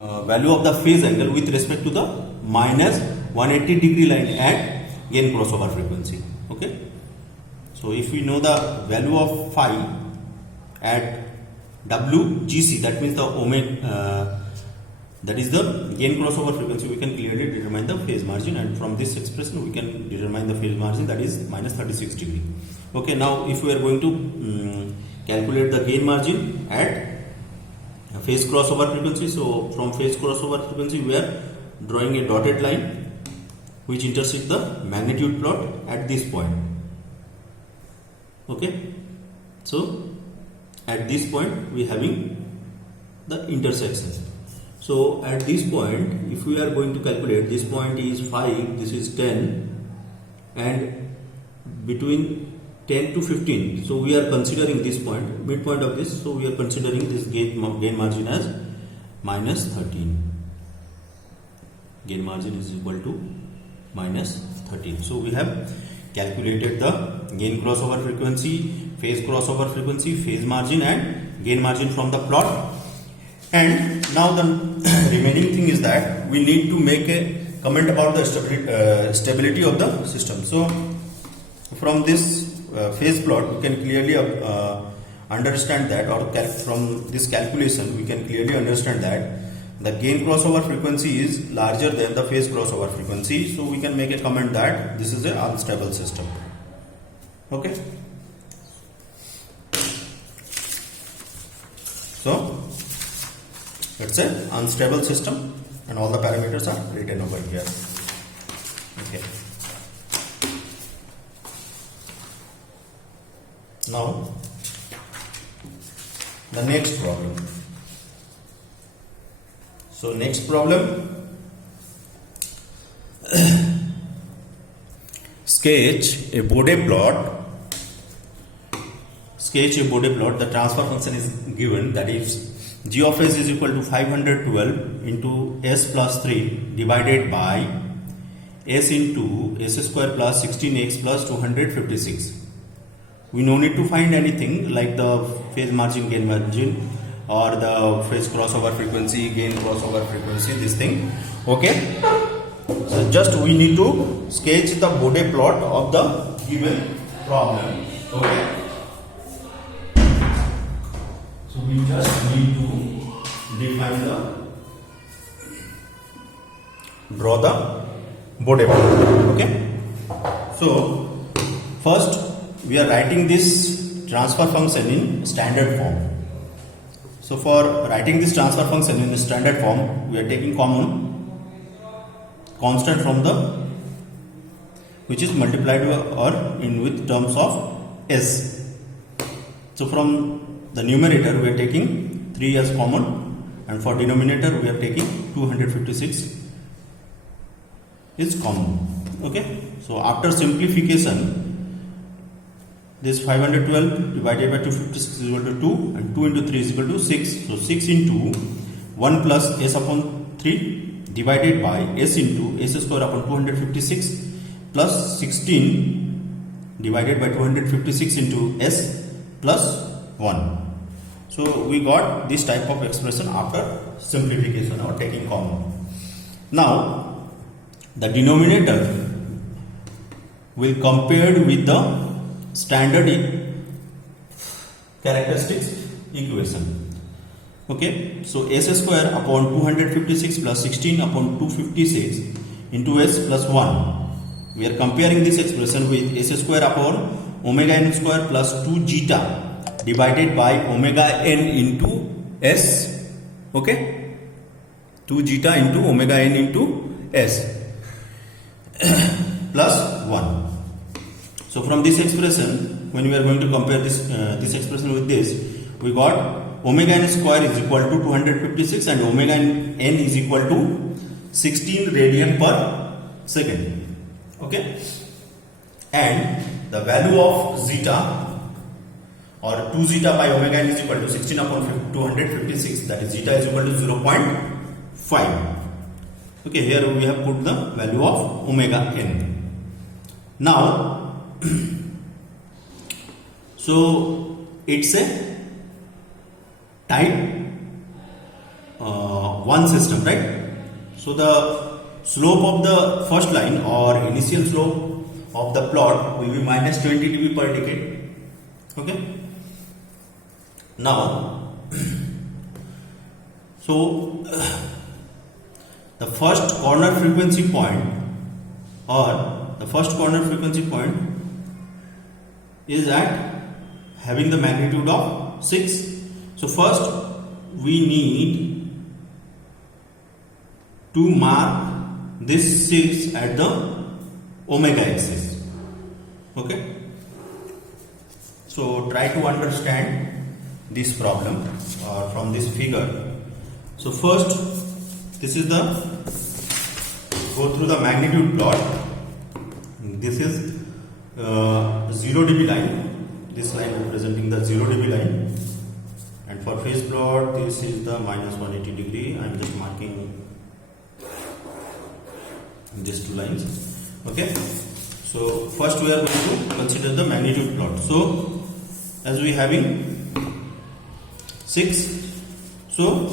value of the phase angle with respect to the minus 180 degree line at gain crossover frequency. Okay, so if we know the value of phi at WGC, that means the omega, that is the gain crossover frequency, we can clearly determine the phase margin, and from this expression we can determine the phase margin, that is minus 36 degree. Okay, now if we are going to calculate the gain margin at phase crossover frequency, so from phase crossover frequency we are drawing a dotted line which intersects the magnitude plot at this point. Okay, so at this point we having the intersection. So at this point, if we are going to calculate, this point is 5, this is 10, and between 10 to 15, so we are considering this point, midpoint of this, so we are considering this gain margin as minus 13. Gain margin is equal to minus 13. So we have calculated the gain crossover frequency, phase crossover frequency, phase margin and gain margin from the plot. And now the remaining thing is that we need to make a comment about the stability of the system. So from this phase plot we can clearly understand that, or from this calculation we can clearly understand that the gain crossover frequency is larger than the phase crossover frequency. So we can make a comment that this is an unstable system. Okay, so it's an unstable system and all the parameters are written over here. Okay, now the next problem. So next problem, sketch a Bode plot. Sketch a Bode plot. The transfer function is given, that is g of s is equal to 512 into s plus 3 divided by s into s square plus 16x plus 256. We no need to find anything like the phase margin, gain margin, or the phase crossover frequency, gain crossover frequency, this thing. Okay, so just we need to sketch the Bode plot of the given problem. Okay, so we just need to define draw the Bode plot. Okay, so first we are writing this transfer function in standard form. So for writing this transfer function in the standard form, we are taking common constant from the, which is multiplied or in with terms of s. So from the numerator we are taking 3 as common, and for denominator we are taking 256 is common. Okay, so after simplification, this 512 divided by 256 is equal to 2, and 2 into 3 is equal to 6. So 6 into 1 plus s upon 3 divided by s into s square upon 256 plus 16 divided by 256 into s plus 1. So we got this type of expression after simplification or taking common. Now the denominator will compared with the standard characteristics equation. Okay, so s square upon 256 plus 16 upon 256 into s plus 1. We are comparing this expression with s square upon omega n square plus 2 zeta divided by omega n into s. Okay, 2 zeta into omega n into s plus 1. So from this expression, when we are going to compare this this expression with this, we got omega n square is equal to 256 and omega n is equal to 16 radian per second. Okay, and the value of zeta or 2 zeta by omega n is equal to 16 upon 256, that is zeta is equal to 0.5. Okay, here we have put the value of omega n. Now so it's a type one system, right? So the slope of the first line or initial slope of the plot will be minus 20 dB per decade. Okay. Now, so the first corner frequency point is at having the magnitude of 6. So first we need to mark this 6 at the omega axis. Okay. So try to understand this problem from this figure. So first, this is go through the magnitude plot. This is 0 dB line. This line representing the 0 dB line. And for phase plot, this is the minus 180 degree. I am just marking these two lines. Okay. So first we are going to consider the magnitude plot. So as we having 6, so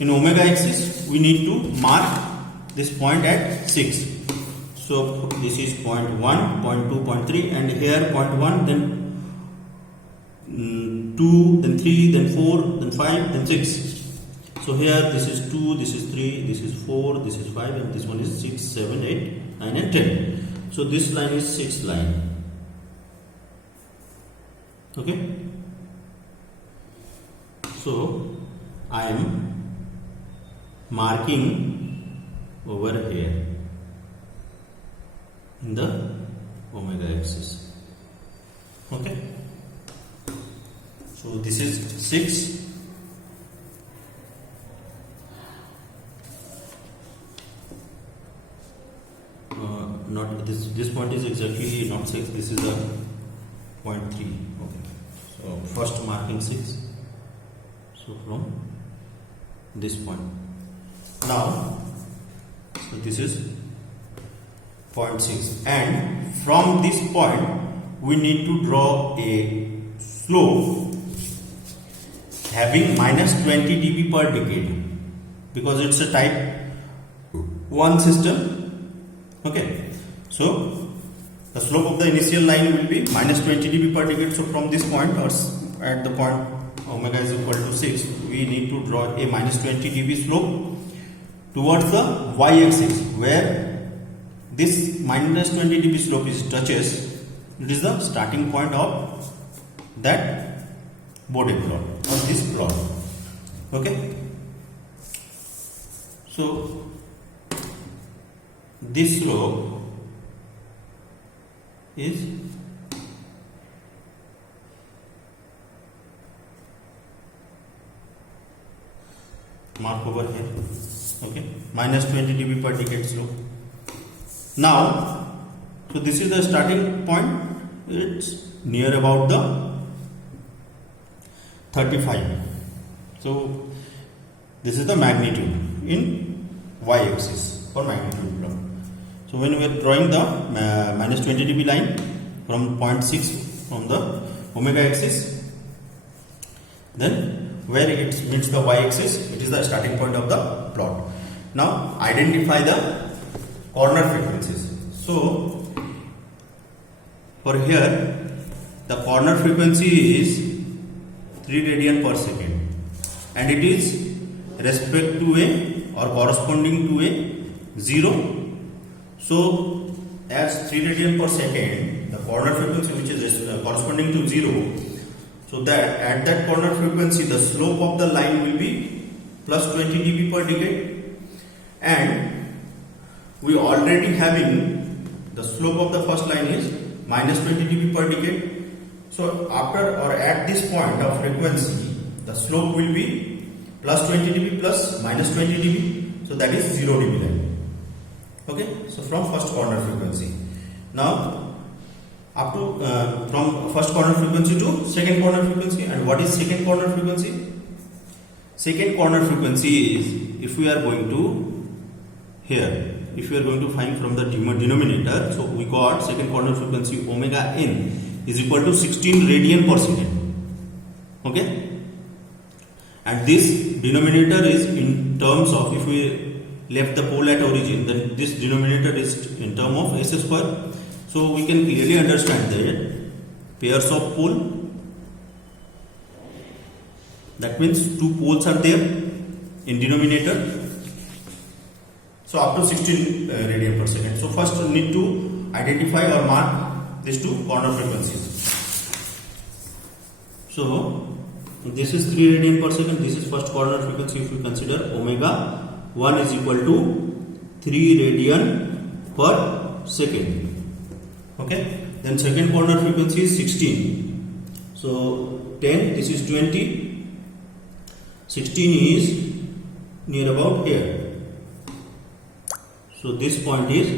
in omega axis we need to mark this point at 6. So this is point 1, point 2, point 3, and here point 1, then 2, then 3, then 4, then 5, then 6. So here this is 2, this is 3, this is 4, this is 5, and this one is 6, 7, 8, 9 and 10. So this line is 6th line. Okay. So I am marking over here in the omega axis. Okay. So this is 6. Not this point is exactly not 6. This is a point 3. Okay. So first marking 6. So from this point. Now, so this is 0.6, and from this point we need to draw a slope having minus 20 dB per decade, because it's a type 1 system. Okay, so the slope of the initial line will be minus 20 dB per decade. So from this point, or at the point omega is equal to 6, we need to draw a minus 20 dB slope towards the y-axis, where this minus 20 dB slope is touches. It is the starting point of that Bode plot or this plot. Okay. So this slope is mark over here. Okay, minus 20 dB per decade slope. Now, so this is the starting point. It's near about the 35. So this is the magnitude in y-axis for magnitude plot. So when we are drawing the minus 20 dB line from 0.6 from the omega axis, then where it meets the y-axis, it is the starting point of the plot. Now identify the corner frequencies. So for here, the corner frequency is 3 radian per second, and it is respect to a or corresponding to a 0. So as 3 radian per second, the corner frequency which is corresponding to 0, so that at that corner frequency the slope of the line will be plus 20 dB per decade, and we already having the slope of the first line is minus 20 dB per decade. So after or at this point of frequency, the slope will be plus 20 dB plus minus 20 dB. So that is 0 dB line. Okay. So from first corner frequency. Now up to from first corner frequency to second corner frequency. And what is second corner frequency? Second corner frequency is, if we are going to here, if we are going to find from the denominator, so we got second corner frequency omega n is equal to 16 radian per second. Okay, and this denominator is in terms of, if we left the pole at origin, then this denominator is in term of s square. So we can clearly understand that pairs of pole, that means two poles are there in denominator. So up to 16 radian per second. So first we need to identify or mark these two corner frequencies. So this is 3 radian per second. This is first corner frequency. If you consider omega 1 is equal to 3 radian per second. Okay. Then second corner frequency is 16. So 10. This is 20. 16 is near about here. So this point is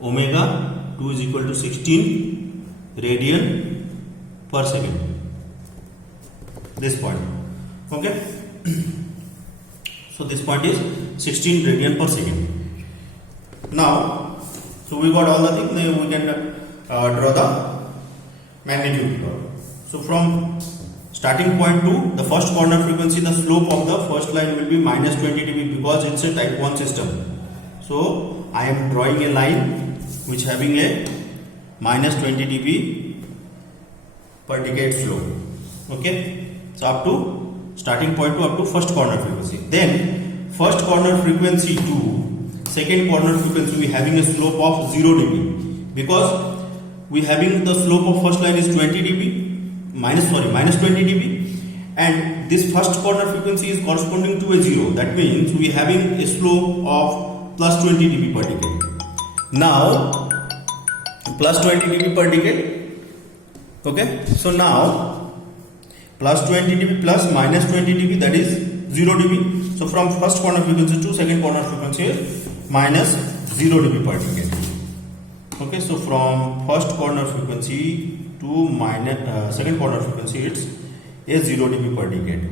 omega 2 is equal to 16 radian per second. This point. Okay. So this point is 16 radian per second. Now, so we got all the things. Now we can draw the magnitude plot. So from starting point to the first corner frequency, the slope of the first line will be minus 20 dB because it's a type 1 system. So I am drawing a line which having a minus 20 dB per decade slope. Okay. So up to starting point to up to first corner frequency. Then first corner frequency to second corner frequency, we having a slope of 0 dB because we having the slope of first line is 20 dB minus 20 dB, and this first corner frequency is corresponding to a 0. That means we having a slope of plus 20 dB per decade. Now plus 20 dB per decade. Okay. So now plus 20 dB plus minus 20 dB, that is 0 dB. So from first corner frequency to second corner frequency is minus 0 dB per decade. Okay, so from first corner frequency to minus second corner frequency, it's a 0 dB per decade.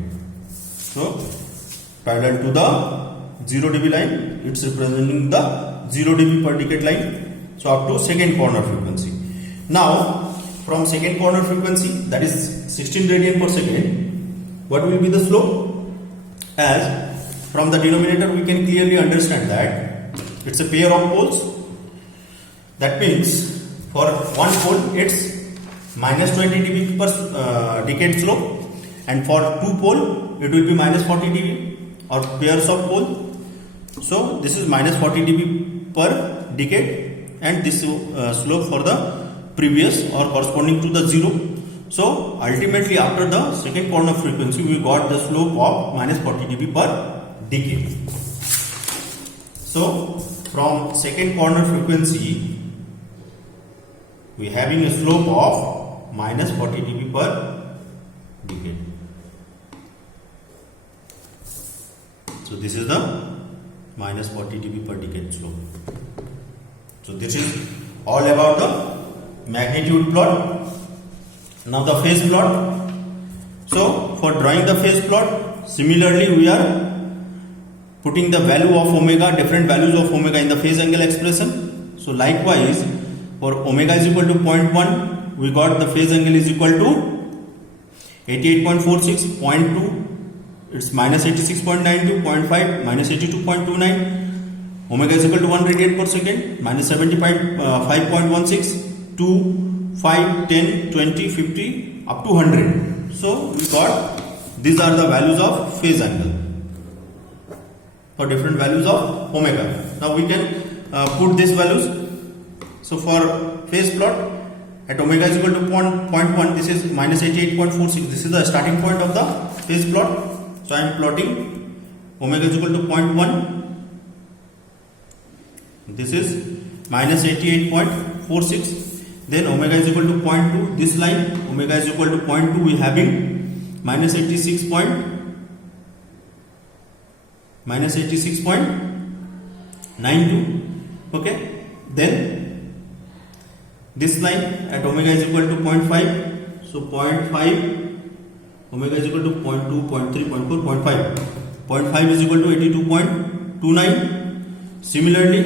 So parallel to the 0 dB line, it's representing the 0 dB per decade line. So up to second corner frequency. Now from second corner frequency, that is 16 radian per second, what will be the slope? As from the denominator we can clearly understand that it's a pair of poles. That means for one pole it's minus 20 dB per decade slope, and for two pole it will be minus 40 dB or pairs of pole. So this is minus 40 dB per decade, and this slope for the previous or corresponding to the 0. So ultimately after the second corner frequency we got the slope of minus 40 dB per decade. So from second corner frequency we having a slope of minus 40 dB per decade. So this is the minus 40 dB per decade slope. So this is all about the magnitude plot. Now the phase plot. So for drawing the phase plot, similarly we are putting the value of omega, different values of omega in the phase angle expression. So likewise for omega is equal to 0.1, we got the phase angle is equal to 88.46, 0.2 it's minus 86.92, 0.5 minus 82.29, omega is equal to 1 radian per second, minus 75.16, 2, 5, 10, 20, 50 up to 100. So we got these are the values of phase angle for different values of omega. Now we can put these values. So for phase plot at omega is equal to 0.1, this is minus 88.46. This is the starting point of the phase plot. So I am plotting omega is equal to 0.1. This is minus 88.46. Then omega is equal to 0.2. This line omega is equal to 0.2. We having minus 86.92. Okay. Then this line at omega is equal to 0.5. So 0.5 omega is equal to 0.2, 0.3, 0.4, 0.5. 0.5 is equal to 82.29. Similarly